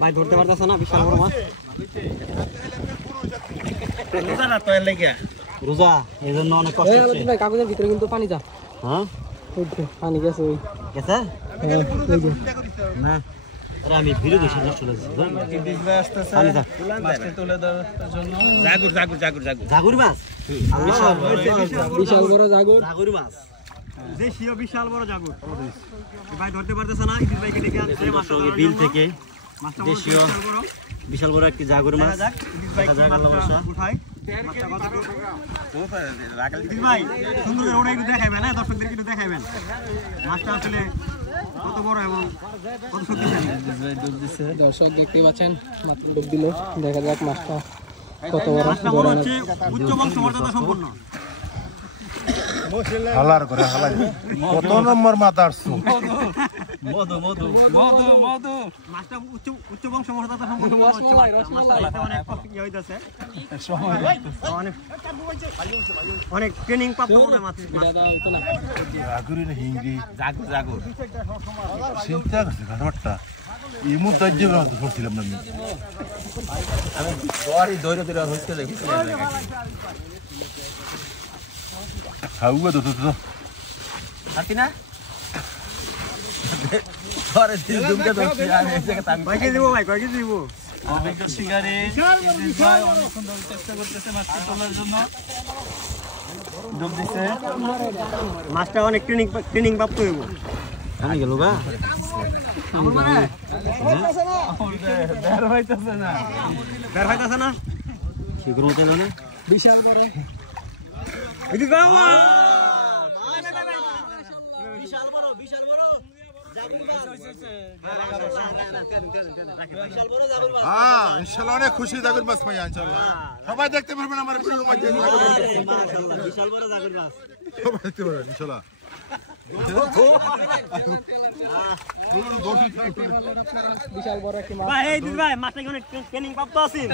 ভাই ধরতে পারতাছ না বিশাল বড় মাছ রোজা না তো এর লাগা রোজা এজন্য অনেক কষ্ট হচ্ছে ভাই কাগজের ভিতরে কিন্তু পানি যা হ্যাঁ পানি গেছে ওই গেছে না আমি ভিডিও দেখি নষ্ট হয়ে যাচ্ছে দিবে আসতেছে পানি যা মাছকে তুলে দেওয়ার জন্য জাগুর জাগুর জাগুর জাগুর জাগুরি মাছ বিশাল বড় জাগর জাগুরি মাছ দেশীয় বিশাল বড় জাগুর ভাই ধরতে পারতেছ না ইদিস ভাইকে ডেকে আনছে মাছটা বিল থেকে দেশীয় বিশাল বড় একটি জাগুরি মাছ দেখা যাক আল্লাহ ভরসা উঠাই মাছটা কত ইদিস ভাই সুন্দর করে ওটা একটু দেখাইবেন না দর্শকদের একটু দেখাইবেন মাছটা আসলে কত বড় এবং কত শক্তিশালী ডুব দিছে দর্শক দেখতে পাচ্ছেন মাত্র ডুব দিল দেখা যাক মাছটা কত বড় মাছটা বড় হচ্ছে উচ্চ বংশমর্যাদা সম্পন্ন হালার করে হালাই কত নম্বর মাতারছো মধু মধু মধু মধু মাছটা উচ্চ বংশমর্যাদা সম্পন্ন মাছটা অনেক ইয়ে হইতাছে অনেক ট্রেনিং প্রাপ্ত মনে মাছ জাগুরি না হিঙ্গি জাগুর জাগুর চিন্তা করছে ব্যাপারটা এমন তাজ্য করছিলাম না আমি সরি দৈর দৈর হইতে দেখি হাউয়া তো তো হাতি না সরে দিন দুমকে ধরছি আমি এই জায়গা আমি কয় কেজি দিব ভাই কয় কেজি দিব অভিজ্ঞ শিকারী ভাই অনেক সুন্দর চেষ্টা করতেছে মাছকে তোলার জন্য ডুব দিছে মাছটা অনেক ট্রেনিং প্রাপ্ত হইব আমি গেল গা বের হইতেছে না বের হইতাছে না শীঘ্র হতে না বিশাল বড় এদিকে গাও বিশাল বড় হ্যাঁ ইনশাআল্লাহ অনেক খুশি জাগুর মাছ পাই ইনশাআল্লাহ সবাই দেখতে পারবেন আমার ভিডিওর মধ্যে মাশাআল্লাহ বিশাল বড় জাগুর মাছ সবাই দেখতে পারবেন ইনশাআল্লাহ বিশাল বড় একটি মাছ ভাই এই দিদি ভাই মাছটা অনেক ট্রেনিং প্রাপ্ত আছেন